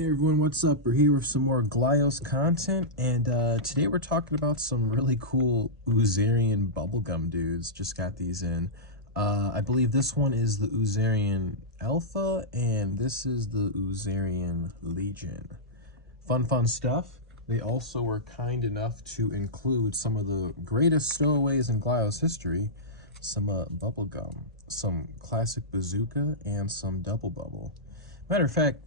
Hey everyone, what's up? We're here with some more Glyos content, and today we're talking about some really cool Oozarian bubblegum dudes. Just got these in. I believe this one is the Oozarian Alpha, and this is the Oozarian Legion. Fun stuff. They also were kind enough to include some of the greatest stowaways in Glyos history, some bubblegum, some classic bazooka, and some double bubble. Matter of fact,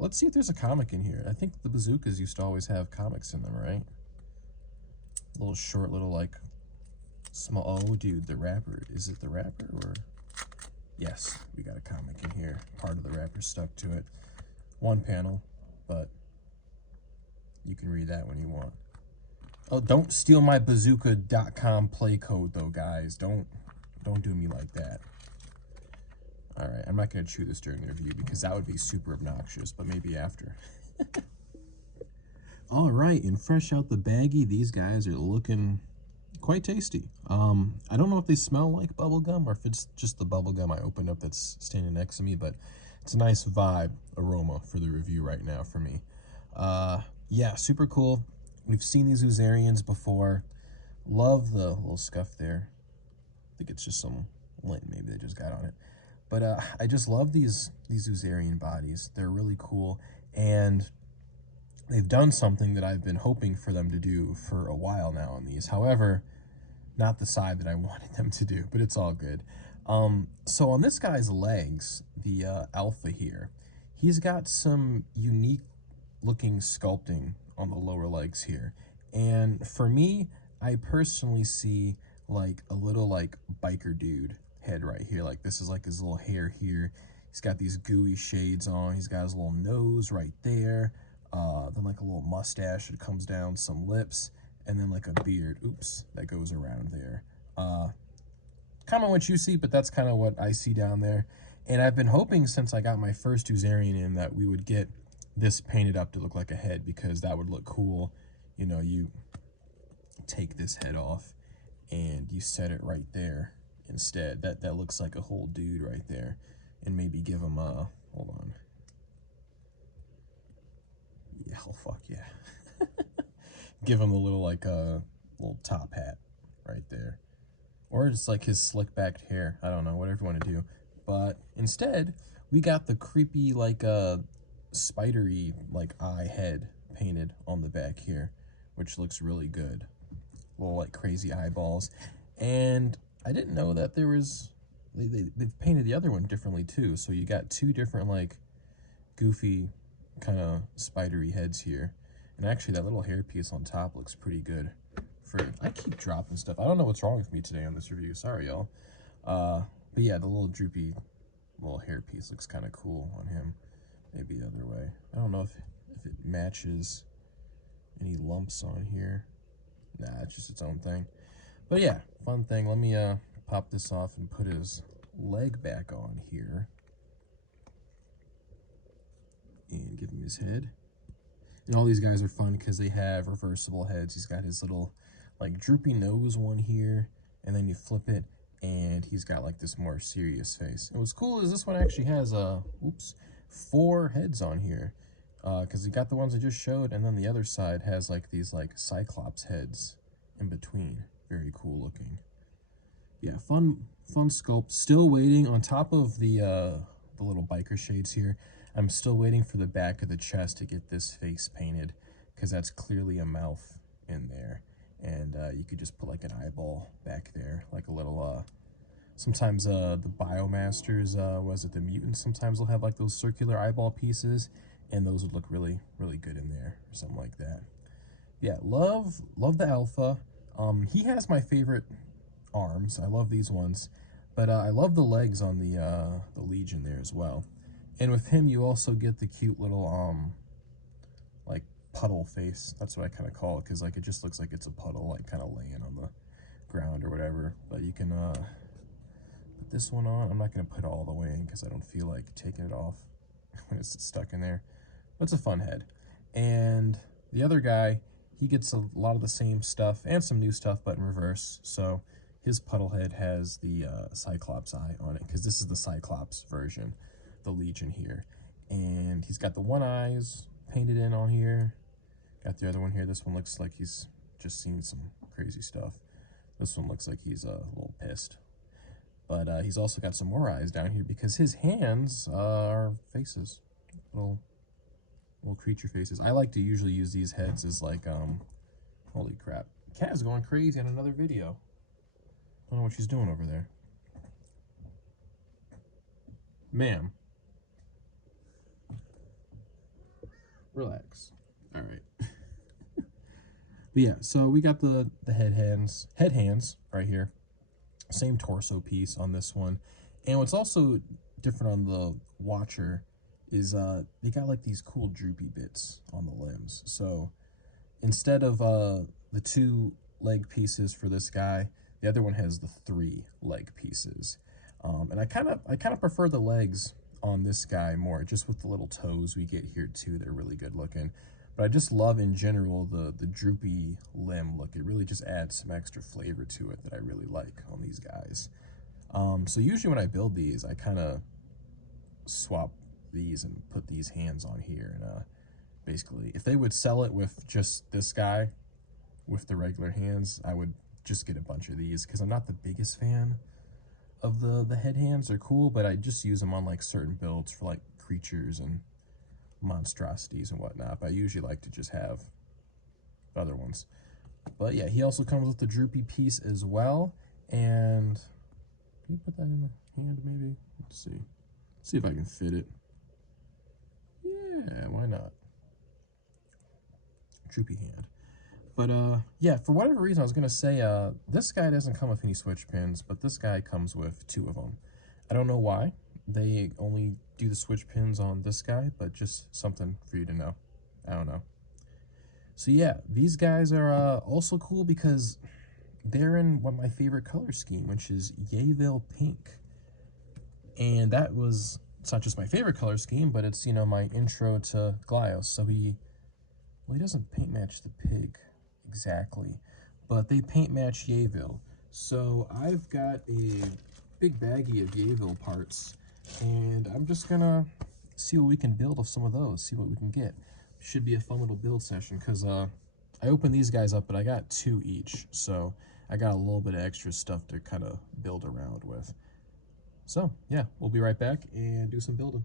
let's see if there's a comic in here. I think the bazookas used to always have comics in them, right? Little short, little like small. Oh, dude, the wrapper. Is it the wrapper or? Yes, we got a comic in here. Part of the wrapper stuck to it. One panel, but you can read that when you want. Oh, don't steal my bazooka.com play code though, guys. Don't do me like that. All right, I'm not going to chew this during the review because that would be super obnoxious, but maybe after. All right, and fresh out the baggie, these guys are looking quite tasty. I don't know if they smell like bubblegum or if it's just the bubblegum I opened up that's standing next to me, but it's a nice vibe aroma for the review right now for me. Yeah, super cool. We've seen these Oozarians before. Love the little scuff there. I think it's just some lint maybe they just got on it. But I just love these Oozarian bodies. They're really cool, and they've done something that I've been hoping for them to do for a while now on these. However, not the side that I wanted them to do, but it's all good. So on this guy's legs, the Alpha here, he's got some unique looking sculpting on the lower legs here. And for me, I personally see like a little like biker dude head right here. Like this is like his little hair here. He's got these gooey shades on. He's got his little nose right there. Then like a little mustache that comes down, some lips, and then like a beard, oops, that goes around there. Kind of what you see, but that's kind of what I see down there. And I've been hoping since I got my first Oozarian in that we would get this painted up to look like a head, because that would look cool. You know, you take this head off and you set it right there instead. That looks like a whole dude right there. And maybe give him a, hold on. Yeah, oh fuck yeah. Give him a little like a little top hat right there. Or just like his slick backed hair. I don't know, whatever you want to do. But instead, we got the creepy like spidery like eye head painted on the back here, which looks really good. Little like crazy eyeballs. And I didn't know that there was, they've painted the other one differently too. So you got two different like goofy kind of spidery heads here. And actually that little hair piece on top looks pretty good. I keep dropping stuff. I don't know what's wrong with me today on this review. Sorry, y'all. But yeah, the little droopy little hair piece looks kind of cool on him. Maybe the other way. I don't know if it matches any lumps on here. Nah, it's just its own thing. But yeah, fun thing. Let me pop this off and put his leg back on here. And give him his head. And all these guys are fun because they have reversible heads. He's got his little like droopy nose one here, and then you flip it and he's got like this more serious face. And what's cool is this one actually has 4 heads on here, because you got the ones I just showed, and then the other side has like these like cyclops heads in between. Very cool looking. Yeah, fun sculpt. Still waiting on top of the little biker shades here. I'm still waiting for the back of the chest to get this face painted, because that's clearly a mouth in there. And you could just put like an eyeball back there, like a little, sometimes the Biomasters, was it the mutants? Sometimes they'll have like those circular eyeball pieces, and those would look really, really good in there, or something like that. Yeah, love the Alpha. He has my favorite arms. I love these ones, but I love the legs on the Legion there as well. And with him, you also get the cute little like puddle face. That's what I kind of call it, because like it just looks like it's a puddle, like kind of laying on the ground or whatever. But you can put this one on. I'm not going to put it all the way in because I don't feel like taking it off when it's stuck in there. But it's a fun head. And the other guy, he gets a lot of the same stuff and some new stuff, but in reverse. So his puddle head has the Cyclops eye on it, because this is the Cyclops version, the Legion here. And he's got the one eyes painted in on here. Got the other one here. This one looks like he's just seen some crazy stuff. This one looks like he's a little pissed. But he's also got some more eyes down here because his hands are faces. Little creature faces. I like to usually use these heads as like, holy crap. Cat is going crazy on another video. I don't know what she's doing over there. Ma'am. Relax. All right. But yeah, so we got the head hands right here. Same torso piece on this one. And what's also different on the Watcher is they got like these cool droopy bits on the limbs. So instead of the 2 leg pieces for this guy, the other one has the 3 leg pieces. And I kind of prefer the legs on this guy more, just with the little toes we get here too. They're really good looking. But I just love in general the droopy limb look. It really just adds some extra flavor to it that I really like on these guys. So usually when I build these, I kind of swap these and put these hands on here. And basically, if they would sell it with just this guy with the regular hands, I would just get a bunch of these because I'm not the biggest fan of the head hands. They're cool, but I just use them on like certain builds for like creatures and monstrosities and whatnot. But I usually like to just have other ones. But yeah, he also comes with the droopy piece as well. And can you put that in the hand maybe? Let's see. See if I can fit it. Yeah, why not? Droopy hand. But yeah, for whatever reason, I was gonna say this guy doesn't come with any switch pins, but this guy comes with 2 of them. I don't know why they only do the switch pins on this guy, but just something for you to know. I don't know. So yeah, these guys are also cool because they're in one of my favorite color scheme, which is Yayville Pink. And it's not just my favorite color scheme, but it's, you know, my intro to Glyos. So he doesn't paint match the pig exactly, but they paint match Yayville. So I've got a big baggie of Yayville parts, and I'm just gonna see what we can build of some of those, see what we can get. Should be a fun little build session, because I opened these guys up, but I got 2 each, so I got a little bit of extra stuff to kind of build around with. So yeah, we'll be right back and do some building.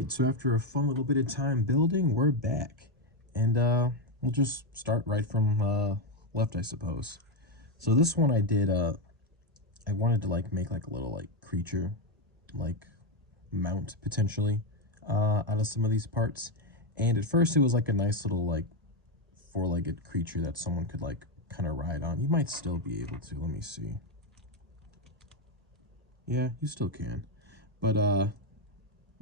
Alright, so after a fun little bit of time building, we're back. And we'll just start right from left, I suppose. So this one I did, I wanted to like make like a little like creature, like mount potentially, out of some of these parts. And at first it was like a nice little like four-legged creature that someone could like kind of ride on. You might still be able to, let me see. Yeah, you still can. But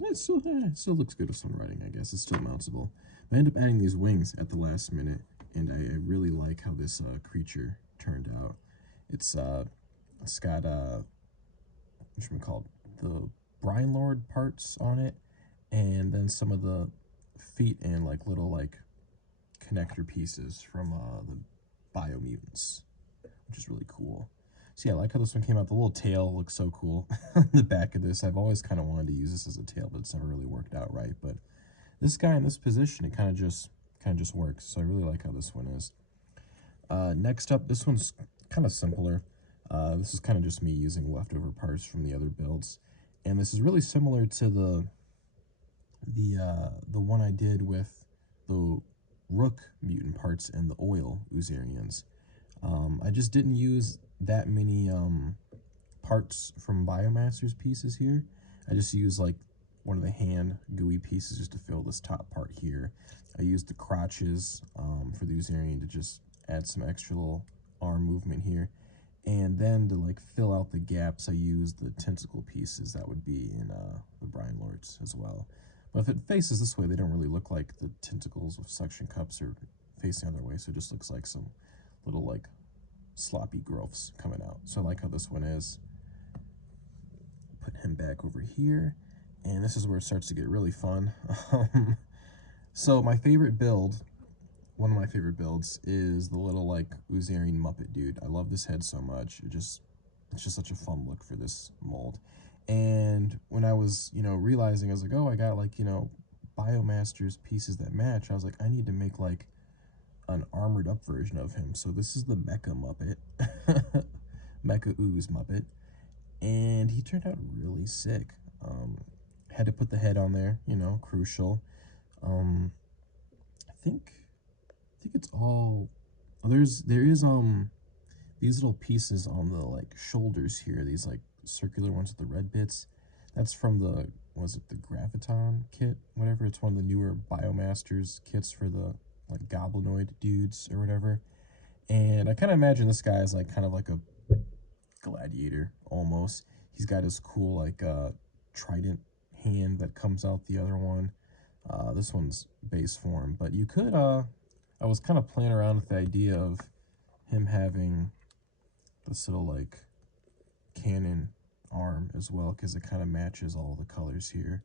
it still looks good as riding, I guess. It's still mountable. I end up adding these wings at the last minute, and I really like how this creature turned out. It's got the Brine Lord parts on it, and then some of the feet and like little like connector pieces from the Biomutants, which is really cool. So yeah, I like how this one came out. The little tail looks so cool on the back of this. I've always kind of wanted to use this as a tail, but it's never really worked out right. But this guy in this position, it kind of just works. So I really like how this one is. Next up, this one's kind of simpler. This is kind of just me using leftover parts from the other builds, and this is really similar to the one I did with the Rook mutant parts and the oil Oozarians. I just didn't use that many parts from Biomaster's pieces here. I just used like one of the hand gooey pieces just to fill this top part here. I used the crotches for the Oozarian to just add some extra little arm movement here. And then to like fill out the gaps, I used the tentacle pieces that would be in the Brine Lords as well. But if it faces this way, they don't really look like the tentacles of suction cups are facing the other way, so it just looks like some little like sloppy growths coming out. So I like how this one is. Put him back over here, and this is where it starts to get really fun. So my favorite build, one of my favorite builds, is the little like Oozarian Muppet dude. I love this head so much. It's just such a fun look for this mold. And when I was, realizing, I was like, oh, I got like, Biomaster's pieces that match, I was like, I need to make like an armored up version of him. So this is the Mecha Muppet, Mecha Ooze Muppet, and he turned out really sick. Had to put the head on there, crucial. I think it's all, there is these little pieces on the like shoulders here, these like circular ones with the red bits. That's from the, was it the Graviton kit, whatever. It's one of the newer Biomasters kits for the like goblinoid dudes or whatever. And I kind of imagine this guy is like kind of like a gladiator almost. He's got his cool like trident hand that comes out the other one. This one's base form, but you could I was kind of playing around with the idea of him having this little like cannon arm as well, because it kind of matches all the colors here.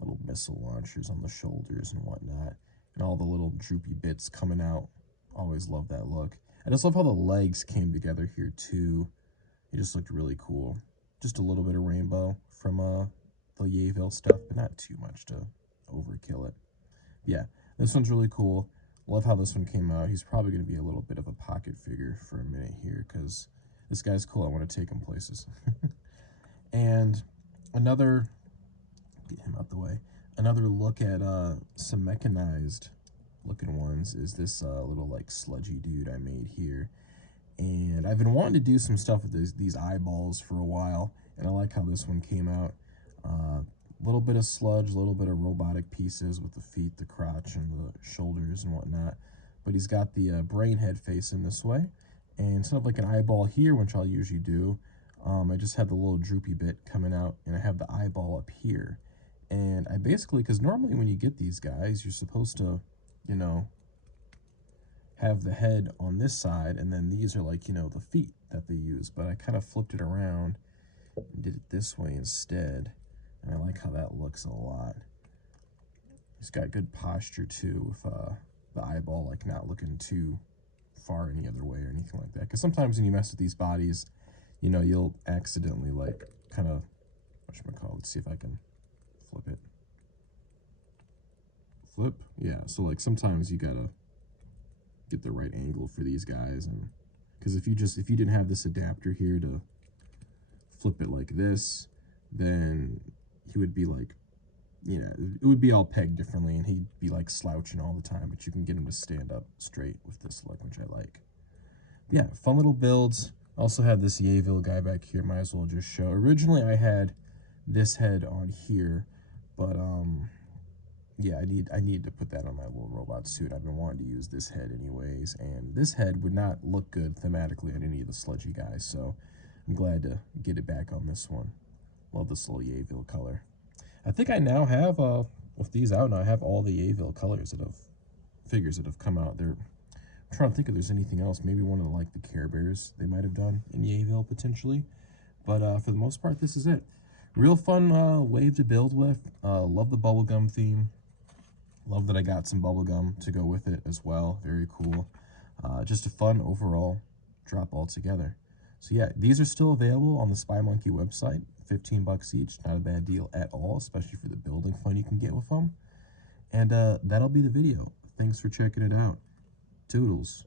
Little missile launchers on the shoulders and whatnot, and all the little droopy bits coming out. Always love that look. I just love how the legs came together here too. It just looked really cool. Just a little bit of rainbow from the Yayville stuff, but not too much to overkill it. Yeah, this one's really cool. Love how this one came out. He's probably going to be a little bit of a pocket figure for a minute here, because this guy's cool. I want to take him places. And another, get him out the way, another look at some mechanized looking ones is this little like sludgy dude I made here. And I've been wanting to do some stuff with these eyeballs for a while, and I like how this one came out. Little bit of sludge, a little bit of robotic pieces with the feet, the crotch, and the shoulders and whatnot. But he's got the brain head facing this way, and instead of like an eyeball here, which I'll usually do, I just had the little droopy bit coming out, and I have the eyeball up here. And I basically, because normally when you get these guys, you're supposed to, have the head on this side, and then these are like, the feet that they use. But I kind of flipped it around and did it this way instead. And I like how that looks a lot. He's got good posture too, with the eyeball like not looking too far any other way or anything like that. Because sometimes when you mess with these bodies, you'll accidentally like kind of, let's see if I can flip it. Flip? Yeah, so like sometimes you gotta get the right angle for these guys, and because if you didn't have this adapter here to flip it like this, then he would be like you know, it would be all pegged differently, and he'd be like slouching all the time, but you can get him to stand up straight with this look, which I like. Yeah, fun little builds. Also had this Yayville guy back here, might as well just show. Originally I had this head on here, but yeah, I need to put that on my little robot suit. I've been wanting to use this head anyways, and this head would not look good thematically on any of the sludgy guys, so I'm glad to get it back on this one. Love this little Yayville color. I think I now have, with these out now, I have all the Yayville colors that have, figures that have come out. I'm trying to think if there's anything else. Maybe one of the, like, the Care Bears they might have done in Yayville, potentially. But for the most part, this is it. Real fun wave to build with. Love the bubblegum theme. Love that I got some bubblegum to go with it as well. Very cool. Just a fun overall drop altogether. So yeah, these are still available on the Spy Monkey website. 15 bucks each. Not a bad deal at all, especially for the building fun you can get with them. And that'll be the video. Thanks for checking it out. Toodles.